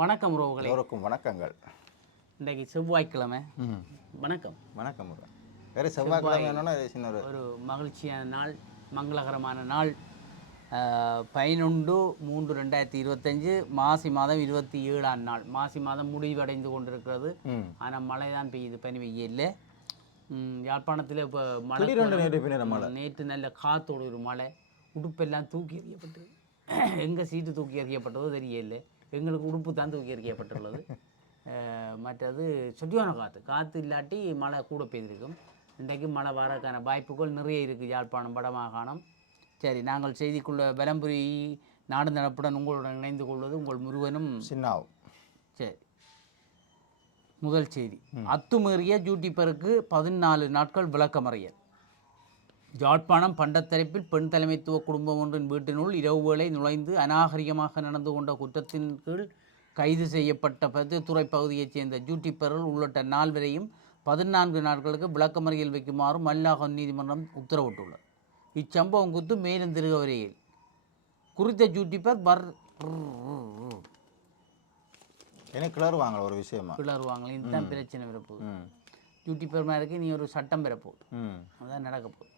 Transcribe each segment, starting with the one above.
வணக்கம் ரோகலே. எல்லோருக்கும் வணக்கங்கள். இன்றைக்கு செவ்வாய்க்கிழமை. வணக்கம். வணக்கம். வேறு செவ்வாய்க்கிழமை சின்ன ஒரு மகிழ்ச்சியான நாள், மங்களகரமான நாள். 11/3/2025 மாசி மாதம் 27ஆம் நாள். மாசி மாதம் முடிவடைந்து கொண்டிருக்கிறது. ஆனால் மழை தான் பெய்யுது, பனி பெய்ய இல்லை. யாழ்ப்பாணத்தில் இப்போ மழை, நேற்று நல்ல காத்தோடு ஒரு மழை, உடுப்பெல்லாம் தூக்கி எறியப்பட்டது. எங்கே சீட்டு தூக்கி எறியப்பட்டதோ தெரியல, எங்களுக்கு உடுப்பு தான் தூக்கி எறியப்பட்டுள்ளது. மற்றது சொட்டியான காற்று இல்லாட்டி மழை கூட பெய்திருக்கும். இன்றைக்கு மழை வரக்கான வாய்ப்புகள் நிறைய இருக்குது யாழ்ப்பாணம் வடமாகாணம். சரி, நாங்கள் செய்திக்குள்ள பலம்புரி நாடு நடப்புடன் உங்களுடன் இணைந்து கொள்வது உங்கள் முருகனும் சின்னாவும். சரி, முதல் செய்தி. அத்துமீறிய யூடியூபருக்கு 14 நாட்கள் விளக்கமறியல். யாழ்ப்பாணம் பண்டத்தரப்பில் பெண் தலைமைத்துவ குடும்பம் ஒன்றின் வீட்டினுள் இரவு வேளை நுழைந்து அநாகரிகமாக நடந்து கொண்ட குற்றத்தின் கீழ் கைது செய்யப்பட்ட பருத்தித்துறை பகுதியைச் சேர்ந்த யூடியூபர்கள் உள்ளிட்ட 4 பேரையும் 14 நாட்களுக்கு விளக்கமறியல் வைக்குமாறு மல்லாக நீதிமன்றம் உத்தரவிட்டுள்ளது. இச்சம்பவம் குறித்து மேலும் திருக வரையில் குறித்த யூடியூபர் கிளறுவாங்க ஒரு விஷயமா கிளறுவாங்க. இதுதான் பிரச்சனை வரப்போகுது. யூடியூபர் மேலுக்கு நீ ஒரு சட்டம் பெறப்போகுது. அதான் நடக்க போகுது.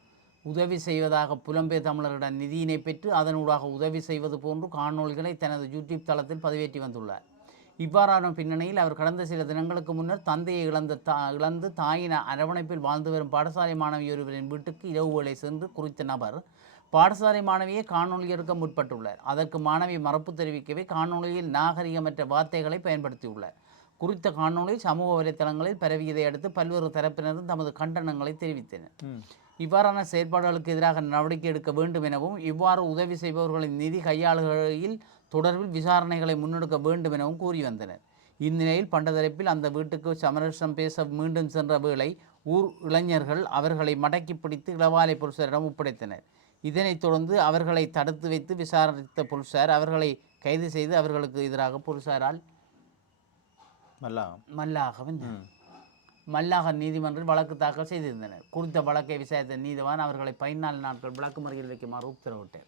உதவி செய்வதாக புலம்பெயர் தமிழரிடம் நிதியினை பெற்று அதனூடாக உதவி செய்வது போன்று காணொலிகளை தனது யூடியூப் தளத்தில் பதிவேற்றி வந்துள்ளார். இவ்வாறான பின்னணியில் அவர் கடந்த சில தினங்களுக்கு முன்னர் தந்தையை இழந்து தாயின் அரவணைப்பில் வாழ்ந்து வரும் பாடசாலை மாணவி ஒருவரின் வீட்டுக்கு இரவு வேளை சென்று குறித்த நபர் பாடசாலை மாணவியை காணொலி எடுக்க முற்பட்டுள்ளார். அதற்கு மாணவி மறுப்பு தெரிவிக்கவே காணொலியில் நாகரிகமற்ற வார்த்தைகளை பயன்படுத்தியுள்ளார். குறித்த காணொலி சமூக வலைத்தளங்களில் பரவியதை அடுத்து பல்வேறு தரப்பினரும் தமது கண்டனங்களை தெரிவித்தனர். இவ்வாறான செயற்பாடுகளுக்கு எதிராக நடவடிக்கை எடுக்க வேண்டும் எனவும் இவ்வாறு உதவி செய்பவர்களின் நிதி கையாளுகையில் தொடர்பில் விசாரணைகளை முன்னெடுக்க வேண்டும் எனவும் கூறி வந்தனர். இந்நிலையில் பண்டத்தரப்பில் அந்த வீட்டுக்கு சமரசம் பேச மீண்டும் சென்ற வேளை ஊர் இளைஞர்கள் அவர்களை மடக்கி பிடித்து இளவாலை போலீசாரிடம் ஒப்படைத்தனர். இதனைத் தொடர்ந்து அவர்களை தடுத்து வைத்து விசாரித்த போலீசார் அவர்களை கைது செய்து அவர்களுக்கு எதிராக போலீசாரால் மல்லாக நீதிமன்றில் வழக்கு தாக்கல் செய்திருந்தனர். குறித்த வழக்கை விசாரித்த நீதிவான் அவர்களை 14 நாட்கள் விளக்கமறியல் வைக்குமாறு உத்தரவிட்டார்.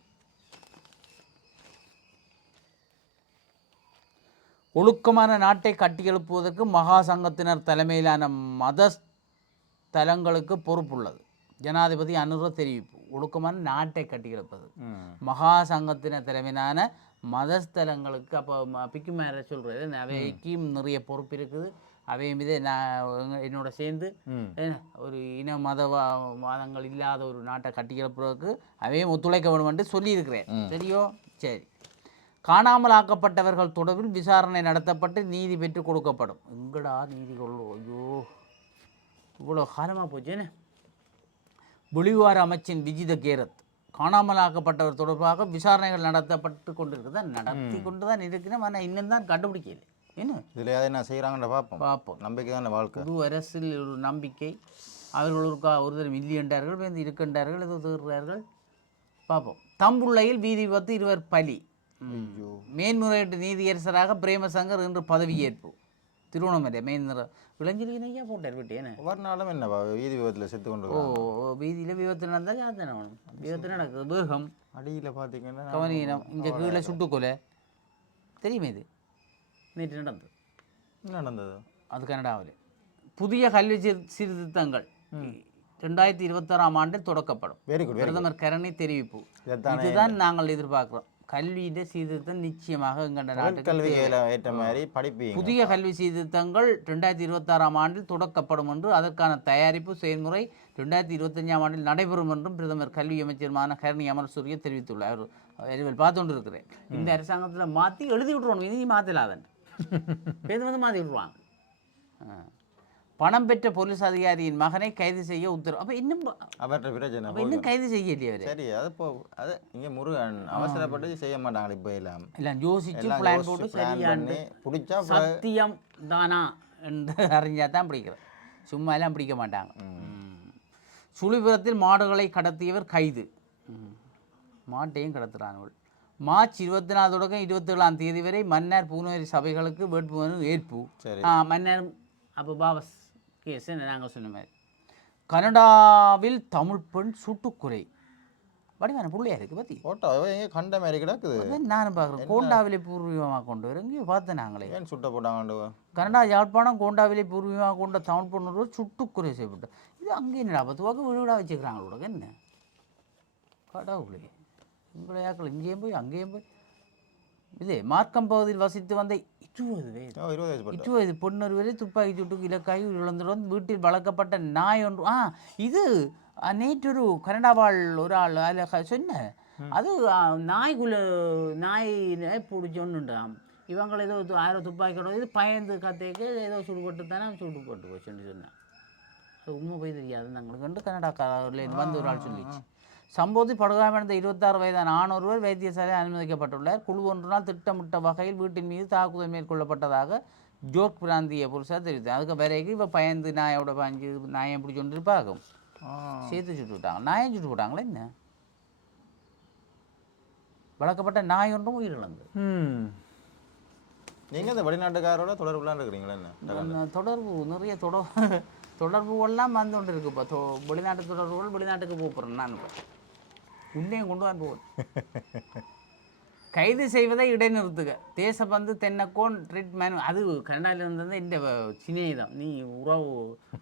ஒழுக்கமான நாட்டை கட்டியெழுப்புவதற்கு மகா சங்கத்தினர் தலைமையிலான மதஸ்தலங்களுக்கு பொறுப்புள்ளது. ஜனாதிபதி அனுர தெரிவிப்பு. ஒழுக்கமான நாட்டை கட்டியெழுப்பது மகா சங்கத்தினர் தலைமையிலான மதஸ்தலங்களுக்கு. அப்போ பிக்குமேர சொல்கிறது, அவைக்கும் நிறைய பொறுப்பு இருக்குது. அவை மீது நான் என்னோட சேர்ந்து ஒரு இன மதவாதங்கள் இல்லாத ஒரு நாட்டை கட்டியெழுப்புறதுக்கு அவையும் ஒத்துழைக்க வேண்டும் என்று சொல்லியிருக்கிறேன். சரியோ? சரி. காணாமல் ஆக்கப்பட்டவர்கள் தொடர்பில் விசாரணை நடத்தப்பட்டு நீதி பெற்றுக் கொடுக்கப்படும். எங்கடா நீதி கொள்ளும்? ஐயோ, இவ்வளோ காலமாக போச்சேன்னு. பொலிவார் அமைச்சின் விஜித கேரத் காணாமல் ஆக்கப்பட்டவர் தொடர்பாக விசாரணைகள் நடத்தப்பட்டு கொண்டிருக்குது. நடத்தி கொண்டு தான் இருக்கிறேன். ஆனால் இன்னும் தான் கண்டுபிடிக்கல. இதில் என்ன செய்கிறாங்கன்னு பார்ப்போம். நம்பிக்கை தானே வாழ்க்கை. புது அரசில் ஒரு நம்பிக்கை. அவர்களுக்கு ஒருத்தர் மில்லியன்டார்கள் வந்து இருக்கின்றார்கள், ஏதோ தேர்கிறார்கள். பார்ப்போம். தம்புள்ளையில் வீதி விபத்து 20 பலி. மேன்முறையீட்டு நீதியரசராக பிரேமசங்கர் இன்று பதவியேற்பு. திருவண்ணாமலை மேன்முறை விளைஞ்சலியா போட்டார் விட்டேன்னு. ஒவ்வொரு நாளும் என்ன வீதி விபத்தில் செத்து கொண்டு. வீதியில் விபத்து நடந்தால் யாத்திரை விபத்து நடக்குது. வேகம் அடியில் பார்த்தீங்கன்னா கவனீனம். இங்கே கீழே சுட்டுக்கொலை தெரியுமே. இது நேற்று நடந்தது. அது கனடாவில். புதிய கல்வி சீர்திருத்தங்கள் 2026ஆம் ஆண்டில் தொடக்கப்படும். பிரதமர் கரணி தெரிவிப்பு. இதுதான் நாங்கள் எதிர்பார்க்கிறோம். கல்வியிட சீர்திருத்தம் நிச்சயமாக எங்கள் நாட்டுக்கு புதிய கல்வி சீர்திருத்தங்கள் 2026ஆம் ஆண்டில் தொடக்கப்படும் என்று, அதற்கான தயாரிப்பு செயல்முறை 2025ஆம் ஆண்டில் நடைபெறும் என்றும் பிரதமர் கல்வி அமைச்சருமான கரணி அமரசூரிய தெரிவித்துள்ளார். பார்த்து கொண்டு இருக்கிறேன். இந்த அரசாங்கத்தில் மாற்றி எழுதி விட்டுருவோம். இனி மாற்றலாதன் பேருந்து மாற்றி விட்டுருவாங்க. பணம் பெற்ற போலீஸ் அதிகாரியின் மகனை கைது செய்ய உத்தரவு. அப்போ இன்னும் அவர்கிட்ட பிரச்சனை, இன்னும் கைது செய்யலையே அவர். சரி, அது இங்கே முருகன் அவசரப்பட்டு செய்ய மாட்டாங்க. இப்போ இல்லை யோசிச்சு பிளான் போட்டு சரியாண்டு பிடிச்சா சத்தியம் தானா என்று அறிஞ்சால் தான் பிடிக்கிறேன். சும்மா எல்லாம் பிடிக்க மாட்டாங்க. சுழிபுரத்தில் மாடுகளை கடத்தியவர் கைது. மாட்டையும் கடத்துகிறார்கள். மார்ச் 24 தொடக்கம் 27ஆம் தேதி வரை மன்னார் பூநேரி சபைகளுக்கு வேட்புமனு ஏற்பு. மன்னார் அப்போ பாவஸ் கேஸ் நாங்கள் சொன்ன மாதிரி. கனடாவில் தமிழ் பெண் சுட்டுக்கொலை. வடிவான புள்ளையா இருக்குது பற்றி ஃபோட்டோ எங்கே கண்ட மாதிரி கிடக்குது. நானும் பார்க்குறேன். கோண்டாவிலே பூர்வீகமாக கொண்டு வரும் எங்கேயோ பார்த்தேன் நாங்களே. ஏன் சுட்ட போட்டாங்க? கனடா யாழ்ப்பாணம் கோண்டாவிலே பூர்வீகமாக கொண்ட தமிழ் பொண்ணு சுட்டுக்குறை செய்யப்பட்டது. இது அங்கே என்னடா 10 வாக்கு வீடாக வச்சுக்கிறாங்களோட என்ன கடவுளே. உங்களை யாக்கள் இங்கேயும் போய் அங்கேயும் போய் இதே மார்க்கம் பகுதியில் வசித்து வந்த 20 வயது பொண்ணொருவரை துப்பாக்கி சூட்டுக்கு இலக்காகி இழந்துடன் வீட்டில் வளர்க்கப்பட்ட நாய் ஒன்று. இது நேற்றொரு கனடா வாழ் ஒரு ஆள் அதில் சொன்ன அது நாய் பிடிச்சோன்னுட்டான். இவங்களை ஏதோ 1000 துப்பாக்கியோட இது பயந்து கத்தைக்கு ஏதோ சுடுபட்டு தானே சுடுபட்டு போச்சுன்னு சொன்னேன். அது உண்மை போய் தெரியாது நாங்களுக்கு வந்து கனடாக்காரில் வந்து ஒரு ஆள் சொல்லிச்சு. சம்பவத்தில் படுகாயமடைந்த 26 வயதான ஆணொருவர் வைத்தியசாலையில் அனுமதிக்கப்பட்டுள்ளார். குழு ஒன்றினால் திட்டமிட்ட வகையில் வீட்டின் மீது தாக்குதல் மேற்கொள்ளப்பட்டதாக ஜோர்க் பிராந்திய புருஷார் தெரிவித்தார். அதுக்கு பிறகு இப்போ பயந்து நாயோட பாஞ்சு நாயை பிடிச்சி கொண்டு இருப்பாகும் சேர்த்து சுட்டு விட்டாங்க. நாயை சுட்டு விட்டாங்களே என்ன வளர்க்கப்பட்ட நாய் ஒன்றும் உயிரிழந்து. நீங்கள் இந்த வெளிநாட்டுக்காரோட தொடர்புலாம் இருக்கிறீங்களா? என்ன தொடர்பு நிறைய தொடர்புகள்லாம் வந்து கொண்டு இருக்கு. இப்போ வெளிநாட்டு தொடர்புகள் வெளிநாட்டுக்கு போகிறேன் நான் இப்போ உன்னையும் கொண்டு வந்து போவேன். கைது செய்வதை இடைநிறுத்துக தேசபந்து தென்னக்கோன் ட்ரீட்மெண்ட். அது கனடாவில் இருந்தது இந்த சினே தான். நீ உறவு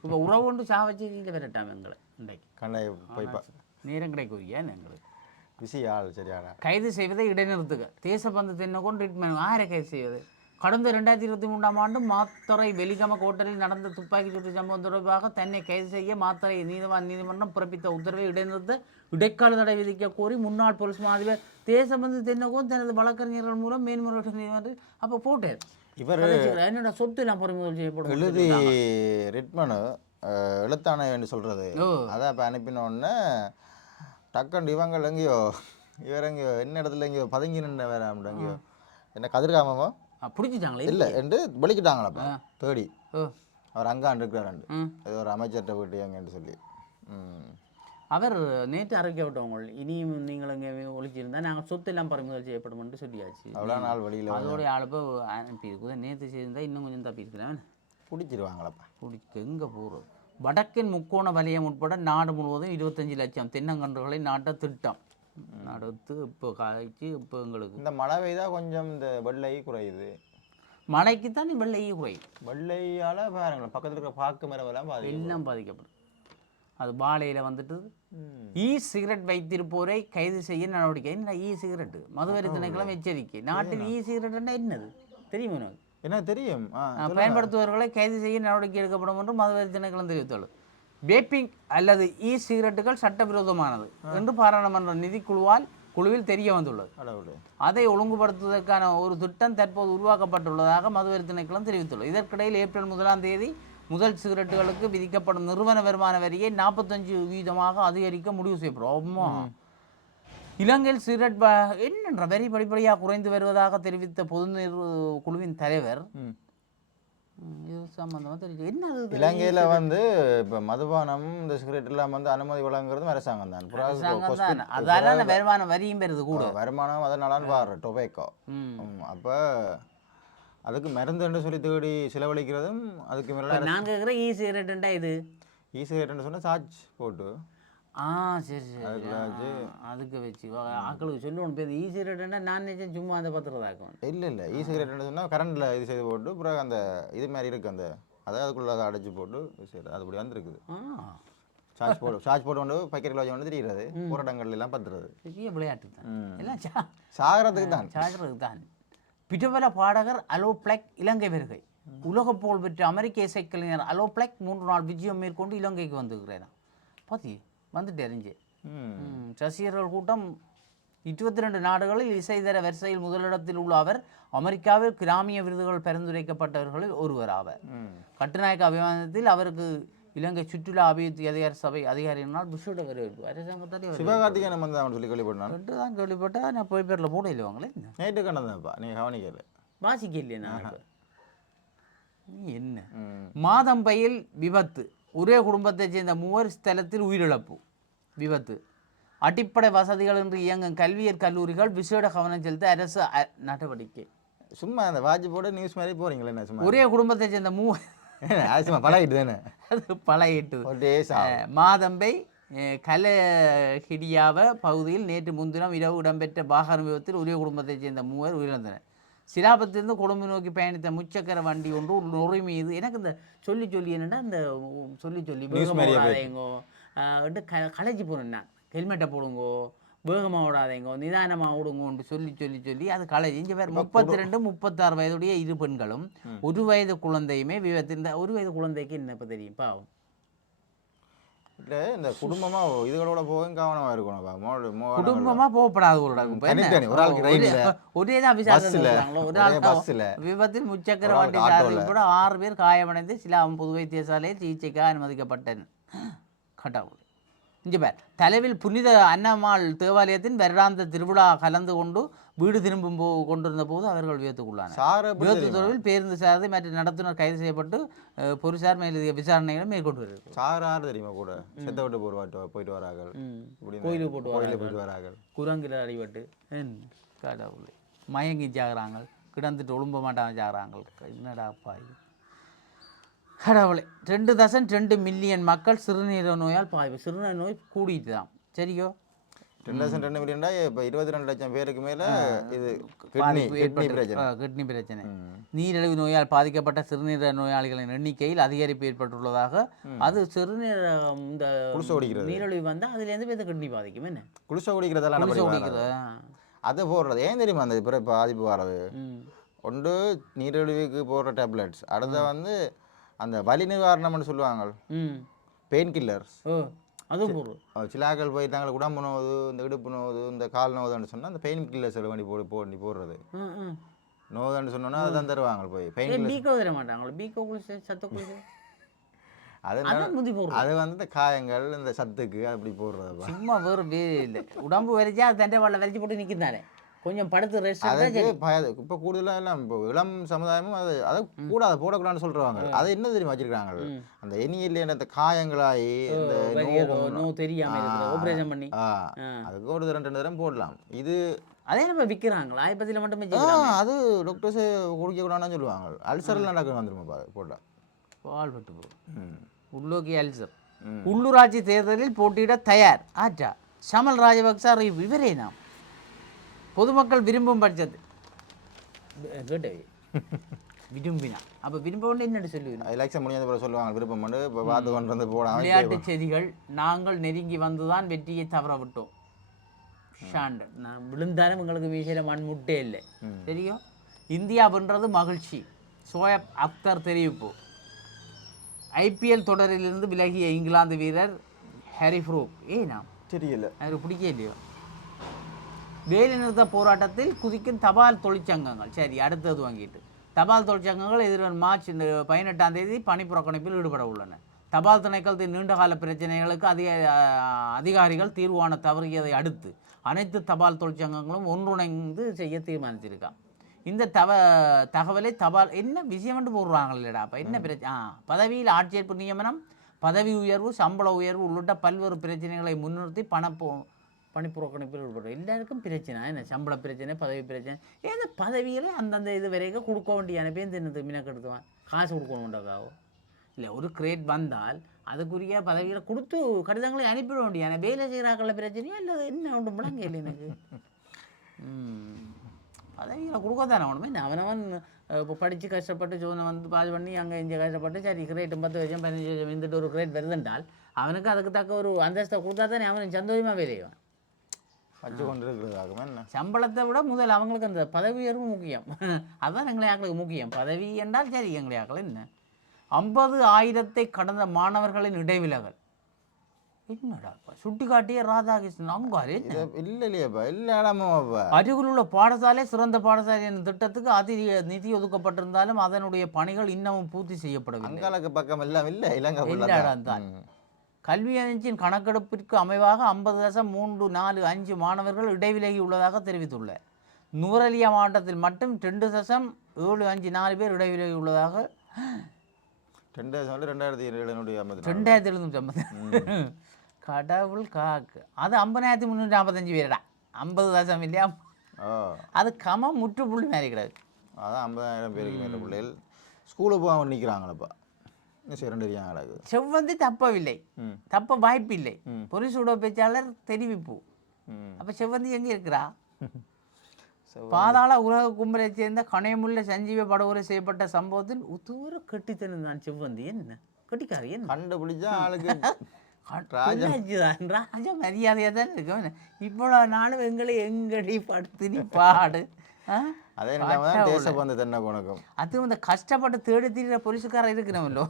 இப்போ உறவு கொண்டு சாவச்சு இல்லை விரட்டாம எங்களை இன்றைக்கு கண்ணாய் போய் நேரம் கிடைக்குறியா எங்களுக்கு பிசி ஆள் சரியான. கைது செய்வதை இடைநிறுத்துக தேசபந்து தென்னக்கோன் ட்ரீட்மெண்ட். யாரை கைது செய்வது? கடந்த 2023ஆம் ஆண்டு மாத்தறை வெலிகம கோட்டலில் நடந்த துப்பாக்கி சூட்டு சம்பவம் தொடர்பாக தன்னை கைது செய்ய மாத்தறை நீதிமன்றம் பிறப்பித்த உத்தரவை இடைநிறுத்த இடைக்கால தடை விதிக்க கோரி முன்னாள் போலீஸ் மாதிபர் தேசபந்து தென்னகோன் தனது வழக்கறிஞர்கள் மூலம் மேன்முறையீட்டு நீதிமன்றம் அப்போ போட்டார். இவர் என்னோட சொத்து நான் பறிமுதல் செய்யப்படும் எழுதி ரிட்மனு எழுத்தானே என்று சொல்கிறது. அதான் இப்போ அனுப்பினோடனே டக்குண்டு இவங்க எங்கேயோ இவர் எங்கேயோ என்ன இடத்துல எங்கேயோ பதுங்கி நின்று வேற எங்கேயோ என்ன கதிர்காமமோ பிடிச்சிட்டாங்களே இல்லை என்று வெளிக்கிட்டாங்களப்பா தேடி. அவர் அங்கே இருக்கிறாரு ஏதோ ஒரு அமைச்சர்கிட்ட போயிட்டு எங்கன்னு சொல்லி. அவர் நேற்று அறிவிக்கப்பட்டவங்க இனியும் நீங்கள் எங்கே ஒழிச்சிருந்தால் நாங்கள் சொத்து எல்லாம் பறிமுதல் செய்யப்படும் என்று சொல்லியாச்சு. அவ்வளோ நாள் வழியில் அதோடைய ஆளுப்போ அனுப்பியிருக்குது. நேற்று செய்திருந்தால் இன்னும் கொஞ்சம் தப்பியிருக்கிறேன். பிடிச்சிருவாங்களப்பா. பிடிக்க எங்கே போகிறோம்? வடக்கின் முக்கோண வலயம் உட்பட நாடு முழுவதும் 25 லட்சம் தென்னங்கன்றுகளை நாட்ட திட்டம் நடத்து இப்போ காய்ச்சி இப்போ எங்களுக்கு இந்த மழை பெய்தால் கொஞ்சம் இந்த வெள்ளை குறையுது. மழைக்கு தான் வெள்ளை குறையும். வெள்ளையால் பாருங்களேன் பக்கத்தில் இருக்கிற பாக்கு மரமெல்லாம் எல்லாம் பாதிக்கப்படும். அது பாலையில் வந்துட்டு சிகரெட் வைத்திருப்போரை கைது செய்ய நடவடிக்கை. என்ன சிகரெட்டு மதுவரி திணைக்களம் எச்சரிக்கை. நாட்டில் சிகரெட்னா என்னது தெரியுமா உனக்கு? என்ன தெரியும்? பயன்படுத்துபவர்களை கைது செய்ய நடவடிக்கை எடுக்கப்படும் என்று மதுவரி திணைக்களம் தெரிவித்துள்ளது. வேப்பிங் அல்லது சிகரெட்டுகள் சட்டவிரோதமானது என்று பாராளுமன்ற குழுவில் தெரிய வந்துள்ளது. அதை ஒழுங்குபடுத்துவதற்கான ஒரு திட்டம் தற்போது உருவாக்கப்பட்டுள்ளதாக மதுவரி திணைக்களம் தெரிவித்துள்ளது. இதற்கிடையில் ஏப்ரல் 1ஆம் தேதி முதல் சிகரெட்டுகளுக்கு விதிக்கப்படும் நிறுவன வருமான வரியை 45% அதிகரிக்க முடிவு செய்யப்படும். இலங்கையில் சிகரெட் என்னென்ற வரி படிப்படியாக குறைந்து வருவதாக தெரிவித்த பொது குழுவின் தலைவர் இது சம்பந்தமாக தெரிஞ்சு என்ன இலங்கையில் வந்து இப்போ மதுபானம் இந்த சிகரெட் எல்லாம் வந்து அனுமதி வழங்குறதும் அரசாங்கம் தான். அதால வருமான வரியும் பெறுது கூட வருமானம் அதனால பாரு டொபேக்கோ. அப்போ அதுக்கு மருந்துன்னு சொல்லி தேடி செலவழிக்கிறதும் அதுக்கு மேலே நான் கேட்குற சிகரெட்டுண்டா இது சிகரெட்டுன்னு சொன்னால் சார்ஜ் போட்டு சரி சரி அதுக்கு வச்சு ஆக்களுக்கு சொல்லணும். இப்போ சிகரெட்டுன்னா நான் நினைச்சேன் சும்மா அந்த பத்திரதாக்கும். இல்லை சிகரெட்டுன்னு சொன்னால் கரண்டில் இது செய்து போட்டு அப்புறம் அந்த இது மாதிரி இருக்குது அந்த அதாவது அதுக்குள்ளே அதை அடைச்சி போட்டு சரி அதுபடி வந்துருக்குது. சார்ஜ் போட்டு கொண்டு பக்கெட்டில் வச்சு கொண்டு தெரிகிறது ஊரடங்கள்ல எல்லாம் பத்துறது. பெரிய விளையாட்டு தான் எல்லாம் சாகிறதுக்கு தான் தான். பிரபல பாடகர் அலோப்ளெக் இலங்கை வருகை. உலக புகழ் பெற்ற அமெரிக்க இசைக்கலைஞர் அலோப்ளெக் 3 நாள் விஜயம் மேற்கொண்டு இலங்கைக்கு வந்துருக்கிறார். பாத்தி வந்துட்டு அறிஞ்சு ரசிகர்கள் கூட்டம் 22 நாடுகளில் இசைதர வரிசையில் முதலிடத்தில் உள்ள அவர் அமெரிக்காவில் கிராமிய விருதுகள் பரிந்துரைக்கப்பட்டவர்களில் ஒருவர் ஆவார். கட்டுநாயக்க அபிமானத்தில் அவருக்கு இலங்கை சுற்றுலா அபிவிருத்தி அதிகார சபை அதிகாரிகளால் புஷோட வரவேற்பு அரசாங்கத்தாலே சிவகார்த்திகேயன் வந்து அவன் சொல்லி கேள்விப்பட்டான். தான் கேள்விப்பட்டா நான் போய் பேரில் போட இல்லைவாங்களே நைட்டு கண்டதான்ப்பா நீங்கள் கவனிக்கல வாசிக்க இல்லையா நான் என்ன மாதம்பையில் விபத்து. ஒரே குடும்பத்தைச் சேர்ந்த 3 ஸ்தலத்தில் உயிரிழப்பு. விபத்து. அடிப்படை வசதிகள் என்று இயங்கும் கல்வியற் கல்லூரிகள் விசேட கவனம் செலுத்த அரசு நடவடிக்கை. சும்மா அந்த வாட்சி போட நியூஸ் மாதிரி போறீங்களே என்ன சும்மா ஒரே குடும்பத்தைச் சேர்ந்த பழகிட்டு தானே அது பழகிட்டு மாதம்பை கலஹிடியாவ பகுதியில் நேற்று முன்தினம் இரவு இடம்பெற்ற வாகன விபத்தில் ஒரே குடும்பத்தைச் சேர்ந்த 3 உயிரிழந்தனர். சிலாபத்திலிருந்து கொழும்பு நோக்கி பயணித்த முச்சக்கர வண்டி ஒன்று நொறி மீது எனக்கு இந்த சொல்லி என்னென்னா இந்த சொல்லி வேகமாக ஓடாதேங்கோ களைச்சி போனேன் நான் ஹெல்மெட்டை போடுங்கோ வேகமாக ஓடாதேங்கோ நிதானமாக ஓடுங்கோன்னு சொல்லி அது களைச்சி இங்கே வேறு 32 36 வயதுடைய 2 பெண்களும் 1 வயது குழந்தையுமே விபத்து. இந்த 1 வயது குழந்தைக்கு என்ன இப்போ தெரியும் பாவம். இல்லை இந்த குடும்பமாக இதுகளோட போகும் கவனமாக இருக்கணும். குடும்பமாக போகப்படாது ஒரே தான் விசாரிச்சாங்களோ ஒரு ஆள் விபத்தில் முச்சக்கர வண்டி சாரதி கூட 6 பேர் காயமடைந்து சிலாபம் பொது வைத்தியசாலையில் சிகிச்சைக்காக அனுமதிக்கப்பட்டனர். கடவுள் இங்கே பேர் தலைவில் புனித அன்னம்மாள் தேவாலயத்தின் வருடாந்த திருவிழா கலந்து கொண்டு வீடு திரும்பும் கொண்டிருந்த போது அவர்கள் விபத்துக்குள்ளான விபத்து தொடர்பில் பேருந்து சாரதி மற்றும் நடத்துனர் கைது செய்யப்பட்டு போலீசார் மேலதிக விசாரணைகளை மேற்கொண்டு வருகிறது. சார் தெரியுமா கூட செத்த விட்டு போயிட்டு வரார்கள், கோயிலுக்கு போயிட்டு வரார்கள், குரங்கில் அடிபட்டு கடவுள் மயங்கி சாகிறாங்க, கிடந்துட்டு ஒழும்ப மாட்டாங்க சாகிறாங்க. என்னடா பாய் கடவுளை 2.2 மில்லியன் மக்கள் சிறுநீரக நோயால் பாதிப்பு. சிறுநீரக நோய் கூடிட்டு தான் சரியோ 2.2 மில்லியன்டா இப்போ 22 லட்சம் பேருக்கு மேலே இது கிட்னி பிரச்சனை. நீரிழிவு நோயால் பாதிக்கப்பட்ட சிறுநீரக நோயாளிகளின் எண்ணிக்கையில் அதிகரிப்பு ஏற்பட்டுள்ளதாக. அது சிறுநீரகம் இந்த நீரிழிவு வந்தால் அதுலேருந்து பேர் கிட்னி பாதிக்கும். என்ன குளிசை குடிக்கிறதெல்லாம் அதை போடுறது ஏன் தெரியுமா அந்த பிற பாதிப்பு வர்றது? ஒன்று நீரிழிவுக்கு போடுற டேப்லெட்ஸ், அடுத்த அந்த வலி நிவாரணம்னு சொல்லுவாங்க பெயின் கில்லர்ஸ், அதுவும் போடுறோம். சிலாக்கள் போய் தாங்களுக்கு உடம்பு நோவுது, இந்த இடுப்பு நோவுது, இந்த கால் நோவுதுன்னு சொன்னால் அந்த பெயின் கில்லர்ஸ் வண்டி போடுறது. நோவுதுன்னு சொன்னோன்னா அதுதான் தருவாங்க போய் பெயின் கில்லர். பீக்கோ தர மாட்டாங்களோ, பீக்கோ குளிச்சு சத்த குளிச்சு அது இந்த காயங்கள் இந்த சத்துக்கு அப்படி போடுறது சும்மா வேறு இல்லை. உடம்பு வரைச்சா அது தண்டை வாழை வரைச்சி போட்டு நிற்கிந்தானே கொஞ்சம் படுத்து ரெஸ்ட். இப்போ கூடுதலாக எல்லாம் இப்போ இளம் சமுதாயமும் அதை கூட அதை போடக்கூடாதுன்னு சொல்றாங்க. அது என்ன தெரியுமா வச்சிருக்காங்க, அந்த எண்ணியில் அந்த காயங்களாகி தெரியாம ஆபரேஷன் பண்ணி அதுக்கு ஒரு 2 தரம் போடலாம். இது அதே நம்ம விற்கிறாங்களா ஐப்பதியில் மட்டுமே அது டாக்டர்ஸ் குடிக்கக்கூடாதுன்னு சொல்லுவாங்க. அல்சரில் நடக்க வந்துருமா போடலாம், பால் பட்டு போகும் உள்ளோக்கி அல்சர். உள்ளூராட்சி தேர்தலில் போட்டியிட தயார் ஆச்சா சமல் ராஜபக்ச விவரே நாம் பொதுமக்கள் விரும்பும் பட்சத்து விரும்பினா அப்போ விரும்ப என்ன சொல்லுவேன் எலெக்ஷன் முடிஞ்சது பிறகு சொல்லுவாங்க விருப்பம் பண்ணு இப்போ பார்த்து கொண்டு வந்து போடாமல். விளையாட்டுச் செய்திகள். நாங்கள் நெருங்கி வந்துதான் வெற்றியை தவற விட்டோம். ஷாண்டன் நான் விழுந்தாலும் எங்களுக்கு வீசில மண்முட்டே இல்லை தெரியும். இந்தியா வென்றது மகிழ்ச்சி. சோயப் அக்தர் தெரிவிப்பு. ஐபிஎல் தொடரிலிருந்து விலகிய இங்கிலாந்து வீரர் ஹாரி ப்ரூக் நாம் தெரியல எனக்கு பிடிக்க இல்லையோ. வேலைநிறுத்த போராட்டத்தில் குதிக்கும் தபால் தொழிற்சங்கங்கள். சரி அடுத்தது வாங்கிட்டு தபால் தொழிற்சங்கங்கள் எதிர்வரும் மார்ச் 18ஆம் தேதி பணிப்புறக்கணிப்பில் ஈடுபட உள்ளன. தபால் திணைக்களத்தின் நீண்டகால பிரச்சனைகளுக்கு அதிகாரிகள் தீர்வான தவறியதை அடுத்து அனைத்து தபால் தொழிற்சங்கங்களும் ஒன்றிணைந்து செய்ய தீர்மானிச்சிருக்கான். இந்த தகவலை தபால் என்ன விஷயம் என்று போடுறாங்க இல்லைடா. அப்போ என்ன பிரச்சனை? பதவியில் ஆட்சேர்ப்பு நியமனம், பதவி உயர்வு, சம்பள உயர்வு உள்ளிட்ட பல்வேறு பிரச்சனைகளை முன்னிறுத்தி பணிப்புறக்கணிப்பில் ஈடுபடுறோம். எல்லாருக்கும் பிரச்சனை என்ன சம்பள பிரச்சனை, பதவி பிரச்சனை. ஏன்னா பதவிகளை அந்தந்த இது வரைக்கும் கொடுக்க வேண்டிய பேர் என்னது மினக்கெடுத்துவான் காசு கொடுக்கணுண்டாக்காவோ இல்லை. ஒரு கிரேட் வந்தால் அதுக்குரிய பதவிகளை கொடுத்து கடிதங்களை அனுப்பிட வேண்டிய வேலை செய்கிறாக்கள பிரச்சனையா இல்லை என்ன ஒன்று முழங்க இல்லை எனக்கு. பதவிகளை கொடுக்கத்தானே ஒன்றுமே அவனவன் இப்போ படித்து கஷ்டப்பட்டு சோனை பாஸ் பண்ணி அங்கே இங்கே கஷ்டப்பட்டு சரி கிரேட் 10 வருஷம் 15 வருஷம் இருந்துட்டு ஒரு கிரேட் வருதுன்றால் அவனுக்கு அதுக்கு தக்க ஒரு அந்தஸ்தை கொடுத்தா தானே அவனுக்கு சந்தோஷமாக வேலையுவான். சம்பளத்தை விட முதல் அவங்களுக்கு அந்த பதவி உயர்வு முக்கியம். அதுதான் எங்களை ஆக்களுக்கு முக்கியம். பதவி என்றால் சரி எங்களை ஆக்கள் என்ன 50,000 கடந்த மாணவர்களின் இடைவிலகல் என்னடாப்பா சுட்டி காட்டிய ராதாகிருஷ்ணன் அங்காரு அருகில் உள்ள பாடசாலை சிறந்த பாடசாலை என்ற திட்டத்துக்கு அதிக நிதி ஒதுக்கப்பட்டிருந்தாலும் அதனுடைய பணிகள் இன்னமும் பூர்த்தி செய்யப்படவில்லை. கல்வி அமைச்சின் கணக்கெடுப்பிற்கு அமைவாக 50.345 மாணவர்கள் இடைவிலகி உள்ளதாக தெரிவித்துள்ளார். நுவரெலியா மாவட்டத்தில் மட்டும் 2.754 பேர் இடைவிலகி உள்ளதாக 2050 கடவுள் காக்கு. அது 50,345 பேருடா. 50 இல்லையா? அது முற்றுப்புள்ளி மாதிரி கிடையாது. அதான் 50,000 பேருக்கு மேலே பிள்ளைகள் ஸ்கூலுக்கு போகாமல் நிற்கிறாங்களப்பா. இன்னும் 2 தெரியாம கிடக்குது. செவ்வந்தி தப்பவில்லை, தப்ப வாய்ப்பில்லை. பொலிஸ் ஊடக பேச்சாளர் தெரிவிப்பு. அப்போ செவ்வந்தி எங்கே இருக்கிறா? பாதாள உலக கும்பலை சேர்ந்த கணையமுள்ள சஞ்சீவ படுகொலை செய்யப்பட்ட சம்பவத்தில் உத்தூர கட்டித்தனம் செவ்வந்தி. என்ன கட்டிக்காரி? என்ன கண்டுபிடிச்சா ஆளுக்கு ராஜா மரியாதையாக தான் இருக்கும். இவ்வளோ நாளும் எங்கடி படுத்து பாடு. அது இந்த கஷ்டப்பட்டு தேடி திரிகிற போலீஸுக்காரர் இருக்கிறவங்களோ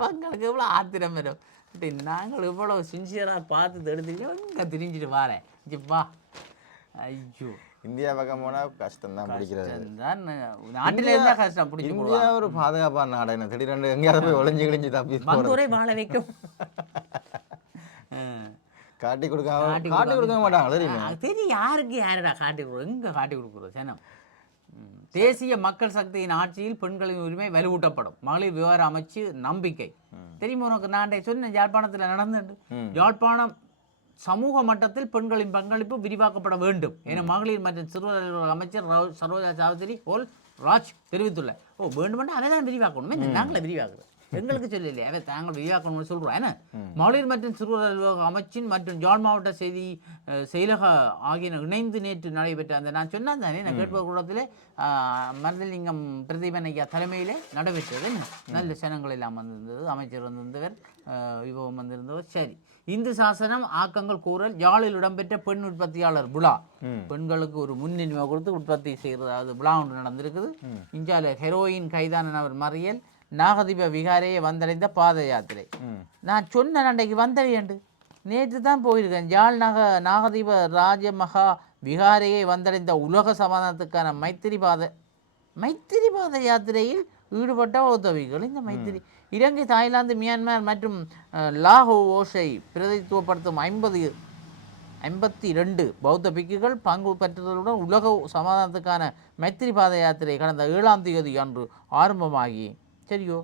அவங்களுக்கு எவ்வளோ ஆத்திரம் வரும். நாங்கள் இவ்வளோ சின்சியராக பார்த்து தேடி திரிக்கிறோம், இங்கே திரிஞ்சிட்டு வாரேன் வா. ஐயோ, இந்தியா பக்கம் போனால் கஷ்டம் தான் பிடிக்கிறது. நாட்டில் இருந்தால் கஷ்டம் பிடிச்சி. இந்தியா ஒரு பாதுகாப்பான நாடு. என்ன திடீரெண்டு எங்கேயாவது போய் ஒளிஞ்சு தப்பி வந்தூரை வாழ வைக்கும். காட்டி கொடுக்க மாட்டாங்க. தெரியும் யாருக்கு யாரடா காட்டி கொடுக்குறது? எங்கே காட்டி கொடுக்குறது? சனம் தேசிய மக்கள் சக்தியின் ஆட்சியில் பெண்களின் உரிமை வலுவூட்டப்படும். மகளிர் விவகார அமைச்சு நம்பிக்கை. தெரியுமா உனக்கு? நான் சொன்ன யாழ்ப்பாணத்தில் நடந்துட்டு, யாழ்ப்பாணம் சமூக மட்டத்தில் பெண்களின் பங்களிப்பு விரிவாக்கப்பட வேண்டும் என மகளிர் மற்றும் சிறுவர் அமைச்சர் சரோஜா சௌத்ரி போல் ராஜ் தெரிவித்துள்ளார். வேண்டுமென்று அதை தான் விரிவாக்கணுமே, நாங்களே விரிவாக்குறோம். எங்களுக்கு சொல்லலையே, அதை தாங்கள் விரிவாக்கணும்னு சொல்கிறோம். ஏன்னா மகளிர் மற்றும் சிறுவர் அமைச்சின் மற்றும் ஜாழ் மாவட்ட செயலக ஆகியன இணைந்து நேற்று நடைபெற்ற அந்த நான் சொன்னேன் தானே, நான் கேட்ப கூடத்தில் மருதலிங்கம் பிரதீபன் ஐயா தலைமையிலே நடைபெற்றது. நல்ல சனங்கள் எல்லாம் வந்திருந்தது, அமைச்சர் வந்திருந்தவர், விபவம் வந்திருந்தவர். சரி, இந்து சாசனம் ஆக்கங்கள் கூறல் யாழில் இடம்பெற்ற பெண் உற்பத்தியாளர் விழா. பெண்களுக்கு ஒரு முன்னுரிமை கொடுத்து உற்பத்தி செய்கிறது, அது விழா ஒன்று நடந்திருக்குது. இந்தியாவில் ஹெரோயின் கைதான நபர் மறியல், நாகதீப விகாரையை வந்தடைந்த பாத யாத்திரை. நான் சொன்ன அன்றைக்கு வந்தடையண்டு, நேற்று தான் போயிருக்கேன். யாழ் நாகதீப ராஜமகா விகாரையை வந்தடைந்த உலக சமாதானத்துக்கான மைத்திரி பாத யாத்திரையில் ஈடுபட்ட உதவிகள். இந்த மைத்திரி இலங்கை, தாய்லாந்து, மியான்மர் மற்றும் லாகோஸை பிரதித்துவப்படுத்தும் 52 பௌத்த பிக்குகள் பங்கு பெற்றதுடன் உலக சமாதானத்துக்கான மைத்திரி பாத யாத்திரை கடந்த 7ஆம் தேதி அன்று ஆரம்பமாகி சரியோ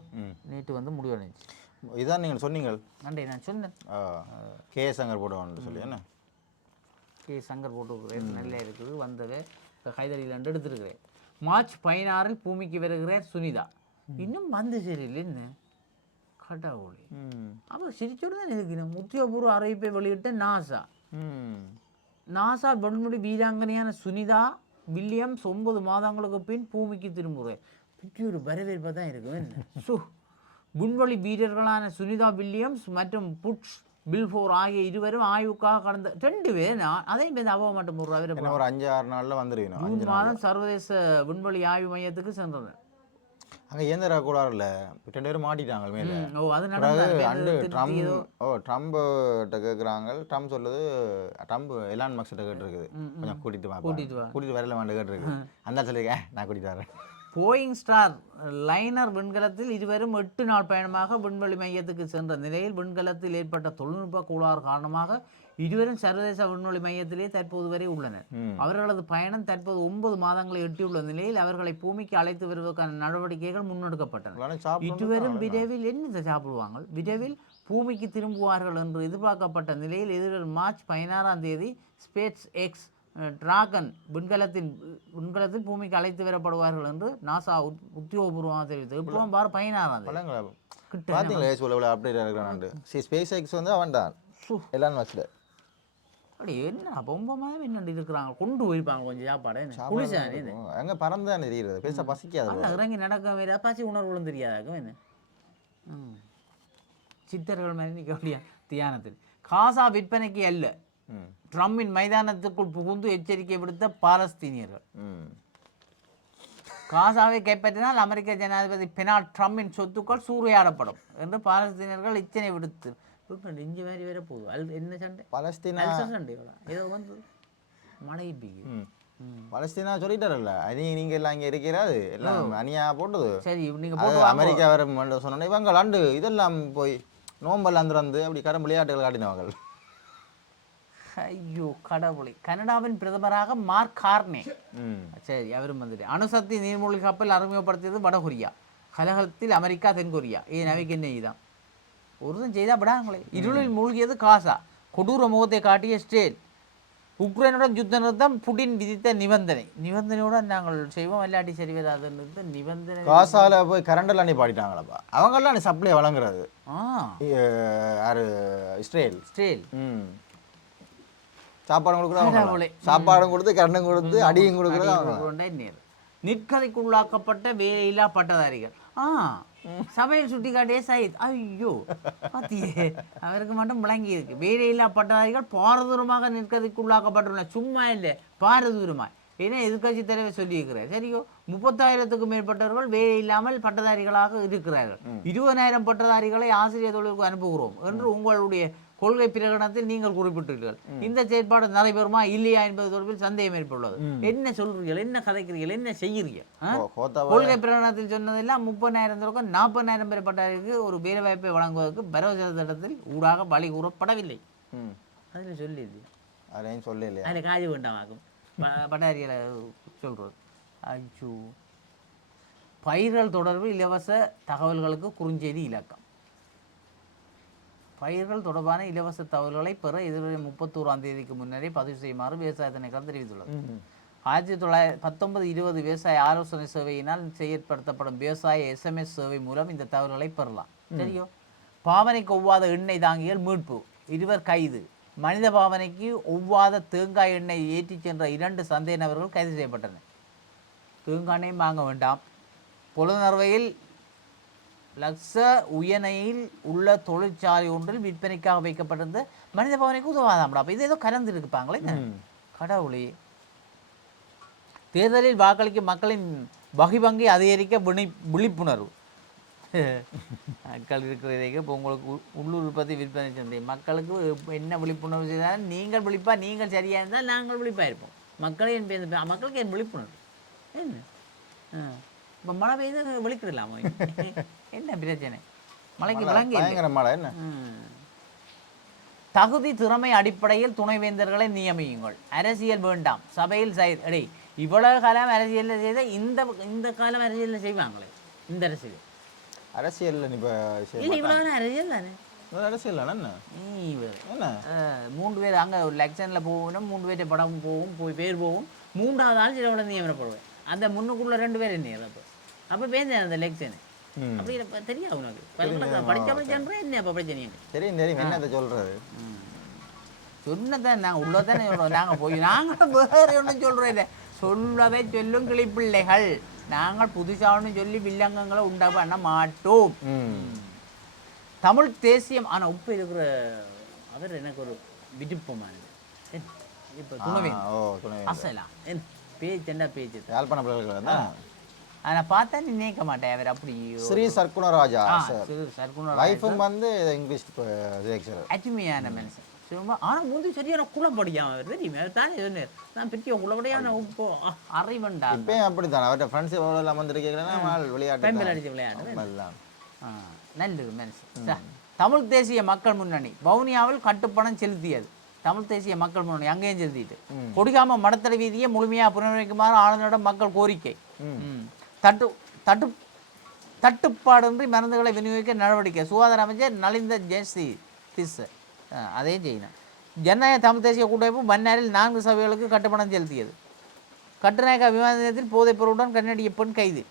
நேற்று வந்து முடிவடைஞ்சி. இதான் நீங்கள் சொன்னீங்கள். நன்றி, நான் சொன்னேன். கே சங்கர் போடுவான்னு சொல்லி என்ன கே சங்கர் போட்டுருக்கிறேன். நல்லா இருக்குது. வந்தது ஹைதரியில் எடுத்துருக்கிறேன். மார்ச் 16 பூமிக்கு வருகிறார் சுனிதா. இன்னும் வந்து சரியில்லை என்ன கடவுளே. அப்போ சிரிச்சோடு தான் இருக்கிறேன். உத்தியோகபூர்வ அறிவிப்பை வெளியிட்ட நாசா வெண்முடி வீராங்கனையான சுனிதா வில்லியம்ஸ் 9 மாதங்களுக்கு பின் பூமிக்கு திரும்புகிறார். பற்றி ஒரு வரவேற்பை தான் இருக்கும் என்ன. விண்வெளி வீரர்களான சுனிதா வில்லியம்ஸ் மற்றும் புட்ஸ் பில்ஃபோர் ஆகிய இருவரும் ஆய்வுக்காக கடந்த 2 பேர் அதே பேர் அவ மட்டும் ஒரு 5-6 நாளில் வந்துருக்கணும். ஜூன் மாதம் சர்வதேச விண்வெளி ஆய்வு மையத்துக்கு சென்றனர். அங்கே இயந்திர கூடாரில் 2 பேரும் மாட்டிட்டாங்க மேலே. ட்ரம்ப்கிட்ட கேட்குறாங்க. ட்ரம்ப் சொல்லுது, ட்ரம்ப் எலான் மஸ்கிட்ட கேட்டுருக்குது, கொஞ்சம் கூட்டிட்டு வரல வேண்டு கேட்டுருக்கு. அந்த சொல்லிக்க நான் கூட்டிட்டு வரேன். போயிங் ஸ்டார் லைனர் விண்கலத்தில் இருவரும் 8 நாள் பயணமாக விண்வெளி மையத்துக்கு சென்ற நிலையில் விண்கலத்தில் ஏற்பட்ட தொழில்நுட்ப கோளாறு காரணமாக இருவரும் சர்வதேச விண்வெளி மையத்திலே தற்போது வரை உள்ளனர். அவர்களது பயணம் தற்போது 9 மாதங்களை எட்டியுள்ள நிலையில் அவர்களை பூமிக்கு அழைத்து வருவதற்கான நடவடிக்கைகள் முன்னெடுக்கப்பட்டன. இருவரும் விரைவில் என்ன சாப்பிடுவாங்க, விரைவில் பூமிக்கு திரும்புவார்கள் என்று எதிர்பார்க்கப்பட்ட நிலையில் எதிர்வரும் மார்ச் 16ஆம் தேதி ஸ்பேஸ் எக்ஸ் டிராகன் விண்கலத்தில் பூமிக்கு அழைத்து வரப்படுவார்கள் என்று நாசா உத்தியோகபூர்வமாக தெரிவித்தது. இப்போ பாரு 16ஆம் தேதி ஸ்பேஸ் எக்ஸ் வந்து அவன் தான் எலான் மஸ்க். அப்படி என்ன பொம்ப மாதிரி என்ன இருக்கிறாங்க, கொண்டு போயிருப்பாங்க கொஞ்சம் சாப்பாடு. அங்கே பறந்தான் தெரியுது, பெருசாக பசிக்காது. இறங்கி நடக்க பசி உணர்வுகளும் தெரியாதாக்கும் என்ன. சித்தர்கள் மாதிரி நிற்க முடியா தியானத்தில். காசா விற்பனைக்கு அல்ல, ட்ரம்பின் மைதானத்துக்குள் புகுந்து எச்சரிக்கை விடுத்த பாலஸ்தீனியர்கள். காசாவை கைப்பற்றினால் அமெரிக்க ஜனாதிபதி டொனால்ட் ட்ரம்பின் சொத்துக்கள் சூறையாடப்படும் என்று பாலஸ்தீனியர்கள் எச்சனை விடுத்து. இஞ்சி மாதிரி வேற போகுது. என்ன சண்டை? பாலஸ்தீனா சண்டை ஏதோ வந்து மழை பெய்யும். பாலஸ்தீனா சொல்லிட்டாரல்ல, நீங்க எல்லாம் இங்கே இருக்கிறாது எல்லாம் அணியா போட்டது. சரி, நீங்க போட்டு அமெரிக்கா வர சொன்னோன்னே இவங்க அண்டு இதெல்லாம் போய் நோம்பல் வந்து அப்படி கரம் விளையாட்டுகள் காட்டினவங்க. ஐயோ கடவுளை. கனடாவின் பிரதமராக மார்க் கார்னே. சரி, அவரும் வந்துட்டு. அணுசக்தி நீர்மூழ்கி கப்பல் அறிமுகப்படுத்தியது வடகொரியா. கலகலத்தில் அமெரிக்கா தென்கொரியா. அவைக்கு என்ன இதுதான் ஒருதும் செய்தா விடாங்களே. இருளில் மூழ்கியது காசா. கொடூர முகத்தை காட்டிய ஸ்டேல். உக்ரைனுடன் யுத்த நிறுத்தம் புடின் விதித்த நிபந்தனையுடன் நாங்கள் செய்வோம் இல்லாட்டி சரி வராது நிபந்தனை. காசால போய் கரண்டெல்லாம் நீ பாடிட்டாங்களப்பா அவங்கெல்லாம் நீ சப்ளை வழங்குறது யாரு இஸ்ரேல் சாப்பாடும் கொடுக்குறாங்க சாப்பாடும் கொடுத்து கரண்டும் கொடுத்து அடியும் கொடுக்குறது. நிற்கதைக்குள்ளாக்கப்பட்ட வேலையில்லா பட்டதாரிகள் சபையில் சுட்டி காட்டிய சயித் ஐயோ பாத்தியே அவருக்கு மட்டும் விளங்கி இருக்கு. வேலையில்லா பட்டதாரிகள் பாரதூரமாக நிற்கதைக்குள்ளாக்கப்பட்டுள்ள சும்மா இல்லை பாரதூரமாய் ஏன்னா எதிர்கட்சி தலைவர் சொல்லியிருக்கிறார். சரியோ 30,000க்கும் மேற்பட்டவர்கள் வேலை இல்லாமல் பட்டதாரிகளாக இருக்கிறார்கள். 20,000 பட்டதாரிகளை ஆசிரியர் தொழிலுக்கு அனுப்புகிறோம் என்று உங்களுடைய கொள்கை பிரகடனத்தில் நீங்கள் குறிப்பிட்டீர்கள். இந்த செயற்பாடு நடைபெறுமா இல்லையா என்பது தொடர்பில் சந்தேகம் ஏற்பட்டுள்ளது. என்ன சொல்றீர்கள், என்ன கதைக்கிறீர்கள், என்ன செய்கிறீர்கள்? கொள்கை பிரகடனத்தில் சொன்னதெல்லாம் 30,000 40,000 பேர்பட்டவர்களுக்கு ஒரு வேலை வாய்ப்பை வழங்குவதற்கு பரோச திட்டத்தில் ஊடாக வழி கூறப்படவில்லை. அதில் சொல்லி அதையும் சொல்லலையா? அதில் காஜி வேண்டாமாக்கும் பட்டாரிகளை சொல்றது. ஐயோ பயிர்கள் தொடர்பு இலவச தகவல்களுக்கு குறுஞ்செய்தி இலக்கம். பயிர்கள் தொடர்பான இலவச தகவல்களை பெற எதிர்வரும் 31ஆம் தேதிக்கு முன்னரே பதிவு செய்யுமாறு விவசாய திணைக்களம் தெரிவித்துள்ளது. 1919-20 விவசாய ஆலோசனை சேவையினால் செயற்படுத்தப்படும் விவசாய SMS சேவை மூலம் இந்த தகவல்களை பெறலாம். சரியோ? பாவனைக்கு ஒவ்வாத எண்ணெய் தாங்கிகள் மீட்பு, 2 கைது. மனித பாவனைக்கு ஒவ்வாத தேங்காய் எண்ணெய் ஏற்றிச் சென்ற 2 சந்தேக நபர்கள் கைது செய்யப்பட்டனர். தேங்காய் எண்ணெயும் வாங்க வேண்டாம். பொழுதுணர்வையில் லக்ஸ உயனையில் உள்ள தொழிற்சாலை ஒன்றில் விற்பனைக்காக வைக்கப்பட்டிருந்த மனித பாவனைக்கு உதவாதாம்டா. அப்போ இது ஏதோ கலந்து இருக்குப்பாங்களே கடவுளே. தேர்தலில் வாக்களிக்கும் மக்களின் வகை அதிகரிக்க விழிப்புணர்வு. மக்கள் இருக்கிறதே இப்போ உங்களுக்கு உள்ளூர் உற்பத்தி விற்பனை சந்தை மக்களுக்கு என்ன விழிப்புணர்வு செய்தாலும் நீங்கள் விழிப்பா, நீங்கள் சரியாக இருந்தால் நாங்கள் விழிப்பாக இருப்போம். மக்களே மக்களுக்கு என் விழிப்புணர்வு என்ன? இப்போ மழை பெய்து விழிக்கிடலாமா? என்ன பிரச்சனை? மழைக்கு விளங்கி மழை என்ன? தகுதி திறமை அடிப்படையில் துணைவேந்தர்களை நியமியுங்கள். அரசியல் வேண்டாம். சபையில் எடை இவ்வளவு காலம் அரசியலில் செய்த இந்த காலம் அரசியலில் செய்வாங்களே. இந்த அரசியல் இவ்வளவு அரசியல் தானே. அரசியல் என்ன 3 பேர் அங்கே ஒரு எலெக்ஷனில் போகணும், 3 பேர்ட்ட படம் போகும், பேர் போகும், 3வது ஆள் சில உடனே நியமனப்படுவேன். அந்த முன்னுக்குள்ள 2 பேர் என்ன அப்போ பேச அந்த எலெக்ஷனு அப்படி தெரியாது உனக்கு. படிச்சா என்ன அப்போ பிரச்சனை தெரியும் தெரியும் என்ன சொல்றது சொன்னதான் நாங்கள் உள்ளதானே சொல்கிறோம். நாங்கள் போய் நாங்கள் வேறு ஒன்றும் சொல்கிறோம் இல்லை, சொல்லதை சொல்லும் கிளிப்பிள்ளைகள். நாங்கள் புதுசாக ஒன்று சொல்லி வில்லங்கங்களை உண்டா பண்ண மாட்டோம். தமிழ் தேசியம் ஆனால் உப்பு இருக்கிற அவர் எனக்கு ஒரு விருப்பமானது. இப்போ துணவே அசலாம் என் பேச்சுண்டா பேச்சு யாழ்ப்பாண பிள்ளைகள் தான். ஆனால் பார்த்தா நீ நினைக்க மாட்டேன் அவர் அப்படி. ஸ்ரீ சர்க்குணராஜா லைஃபும் வந்து இங்கிலீஷ் அச்சுமையான மனுஷன். ஆனால் முந்தி சரியான குளப்படியான் அவர் தெரியுமே. அவர் தானே சொன்னார் நான் பெரிய குளப்படியான உப்போ அறிவண்டா. இப்போ அப்படித்தான் அவர்கிட்ட ஃப்ரெண்ட்ஸ் எவ்வளோ வந்துருக்கீங்கன்னா விளையாட்டு அடிச்சு விளையாடு நல்லது மனுஷன். தமிழ் தேசிய மக்கள் முன்னணி வவுனியாவில் கட்டுப்பணம் செலுத்தியது. தமிழ் தேசிய மக்கள் முன்னணி அங்கேயும் செலுத்திட்டு கொடிகாம மடத்தடை வீதியை முழுமையாக புனரமைக்குமாறு ஆளுநரிடம் மக்கள் கோரிக்கை. தட்டுப்பாடின்றி மருந்துகளை விநியோகிக்க நடவடிக்கை. சுகாதார அமைச்சர் நலிந்த ஜெயஸ்ரீ அதையும் செய்யணும். ஜனநாயக தமிழ் தேசிய கூட்டமைப்பு மன்னாரில் 4 சபைகளுக்கு கட்டுப்பணம் செலுத்தியது. கட்டுநாயக்கா விமான நிலையத்தில் போதைப் பொருளுடன் கன்னடிய பெண் கைது.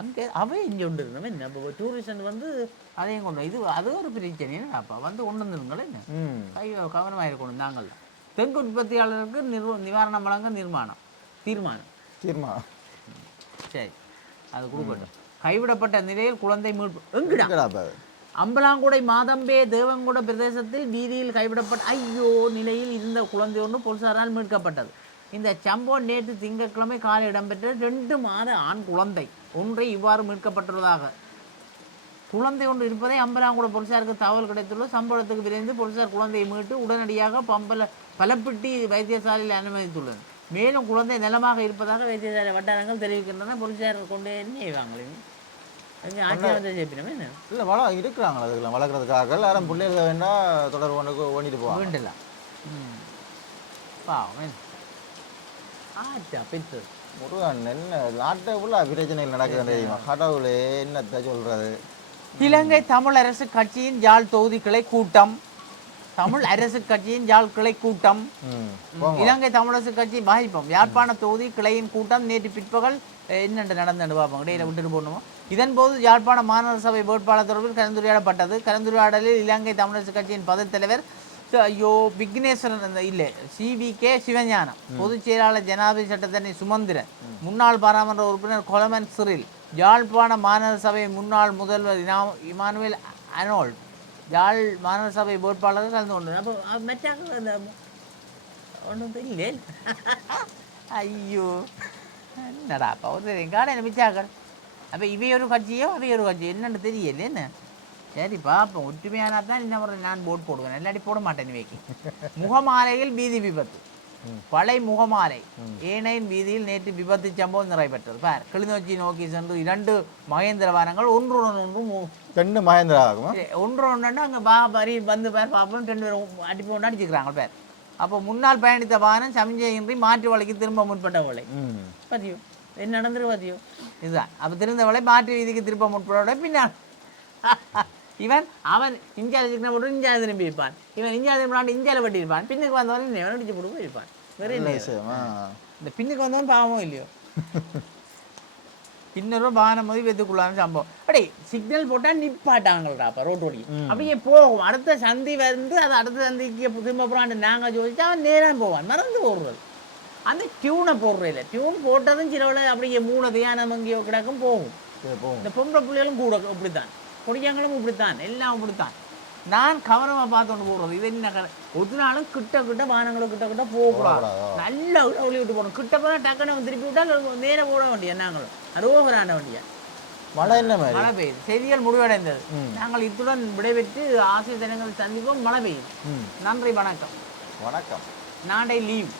அங்கே அவை இங்கே கொண்டு இருந்தவன் என்ன இப்போ டூரிஸ்ட் வந்து அதையும் கொண்டு இது அது ஒரு பிரச்சனை. அப்போ வந்து கொண்டு வந்துருங்களே என்ன கவனமாக இருக்கணும். நாங்கள் தெங்கு உற்பத்தியாளருக்கு நிவாரணம் வழங்க தீர்மானம் சரி அது கொடுக்கட்டும். கைவிடப்பட்ட நிலையில் குழந்தை மீட்பு எங்கிடா அம்பலாங்குடை மாதம்பே தேவங்குட பிரதேசத்தில் வீதியில் கைவிடப்பட்ட நிலையில் இருந்த குழந்தை ஒன்று போலீசாரால் மீட்கப்பட்டது. இந்த சம்பவம் நேற்று திங்கட்கிழமை காலை இடம்பெற்ற 2 மாத ஆண் குழந்தை ஒன்றை இவ்வாறு மீட்கப்பட்டுள்ளதாக குழந்தை ஒன்று இருப்பதை அம்பலாங்குட போலீசாருக்கு தகவல் கிடைத்துள்ளது. சம்பவத்துக்கு விரைந்து போலீசார் குழந்தையை மீட்டு உடனடியாக பலப்பிட்டி வைத்தியசாலையில் அனுமதித்துள்ளனர். மேலும் குழந்தை நலமாக இருப்பதாக வைத்தியசாலை வட்டாரங்கள் தெரிவிக்கின்றன. போலீசார் கொண்டு செய்வாங்களே இல்லை இருக்கிறாங்களா அதுக்கெல்லாம் வளர்க்குறதுக்காக எல்லாரும் பிள்ளைகள் வேண்டாம் தொடர்பு ஒன்றுக்கு ஓடிட்டு போவாங்க வேண்டலாம். முருகன் என்ன நாட்டை உள்ள பிரச்சனைகள் நடக்குது தெரியுமா? கடவுளே என்னத்தை சொல்றது. இலங்கை தமிழரசு கட்சியின் யாழ் தொகுதி கிளை கூட்டம் தமிழ் அரசு கட்சியின் யாழ் கிளை கூட்டம், இலங்கை தமிழரசு கட்சி வாய்ப்போம் யாழ்ப்பாண தொகுதி கிளையின் கூட்டம் நேற்று பிற்பகல் என்னென்று நடந்து பார்ப்போம் இடையில விட்டுட்டு போடணுமோ. இதன்போது யாழ்ப்பாண மாநகர சபை வேட்பாளர் தொடர்பில் கலந்துரையாடப்பட்டது. கலந்துரையாடலில் இலங்கை தமிழரசு கட்சியின் பதவி தலைவர் விக்னேஸ்வரன் இல்லை CVK சிவஞானம், பொதுச் செயலாளர் ஜனாதிபதி சட்டத்தரணி சுமந்திரன், முன்னாள் பாராளுமன்ற உறுப்பினர் கொலமன் சிறில், யாழ்ப்பாண மாநகர சபை முன்னாள் முதல்வர் இமானுவேல் அனோல்ட், யாழ் மாநகர சபை வேட்பாளர்கள் கலந்து கொண்டனர். அப்போ மெச்சாங்க ஒன்றும் இல்லை. ஐயோ என்னடா அப்போ ஒரு காடையில் மிச்சாக்கள். அப்போ இவையொரு கட்சியோ அவையொரு கட்சியோ என்னென்னு தெரியல. என்ன சரி பார்ப்போம். ஒற்றுமையானா தான் இந்த முறை நான் போட் போடுவேன், இல்லாட்டி போட மாட்டேன். வைக்கி முகமாலையில் வீதி விபத்து. பழைய முகமாலை ஏனையின் வீதியில் நேற்று விபத்து சம்பவம் நிறைவேற்றது. பார், கிளிநொச்சி நோக்கி சென்று 2 மகேந்திர வாகனங்கள் ஒன்று மகேந்திரா ஆகும் ஒன்று அங்கே வரி வந்து பேர் பார்ப்போம் 2 பேரும் அடிப்பு கொண்டு அடிச்சுக்கிறாங்க பேர். அப்போ முன்னால் பயணித்த வாகனம் சமிஞ்சையின்றி மாற்று வழிக்கு திரும்ப முற்பட்ட வழி பத்தியோ என்ன நடந்துரு பத்தியோ இதுதான். அப்போ திருந்த வழி மாற்று வீதிக்கு திரும்ப முற்பட பின்னால் அவன் இஞ்சால சிக்கன போட்டு இஞ்சால திரும்பி இருப்பான். இவன் இஞ்சால திரும்ப இஞ்சால வெட்டி இருப்பான். பின்னுக்கு வந்தவன் இவன் அடிச்சு போட்டு போயிருப்பான். வேற என்ன இந்த பின்னுக்கு வந்தவன் பாவமும் இல்லையோ. இன்னொரு வாகனம் போது வெத்துக்குள்ளான சம்பவம். அப்படி சிக்னல் போட்டால் நிப்பாட்டாங்கள்டா அப்போ ரோட்டோடி அப்படியே போகும். அடுத்த சந்தி வந்து அது அடுத்த சந்திக்கு திரும்ப போகிறான். நாங்கள் ஜோதிச்சா அவன் நேராக போவான். மறந்து போடுறது அந்த டியூனை போடுறது இல்லை. டியூன் போட்டதும் சிலவில் அப்படியே 3 தியானம் அங்கேயோ கிடக்கும் போகும். இந்த பொம்பளை பிள்ளைகளும் கூட இப்படித்தான், கொடியாங்களும் இப்படித்தான், எல்லாம் இப்படித்தான். நான் கவனமாக பார்த்துட்டு போடுறது. இது என்ன ஒரு நாளும் கிட்ட வாகனங்களும் கிட்ட போகக்கூடாது. நல்லா ஒளி விட்டு போகணும். கிட்ட போனால் டக்குன்னு திருப்பி விட்டால் நேராக போட வேண்டிய நாங்களும் அரோகரான வேண்டிய மழை என்ன மாதிரி மழை பெய்யுது. செய்திகள் முடிவடைந்தது. நாங்கள் இத்துடன் விடைபெற்று ஆசிரியர் தினங்கள் சந்திப்போம். மழை பெய்யுது. நன்றி, வணக்கம். வணக்கம். நாளை லீவ்.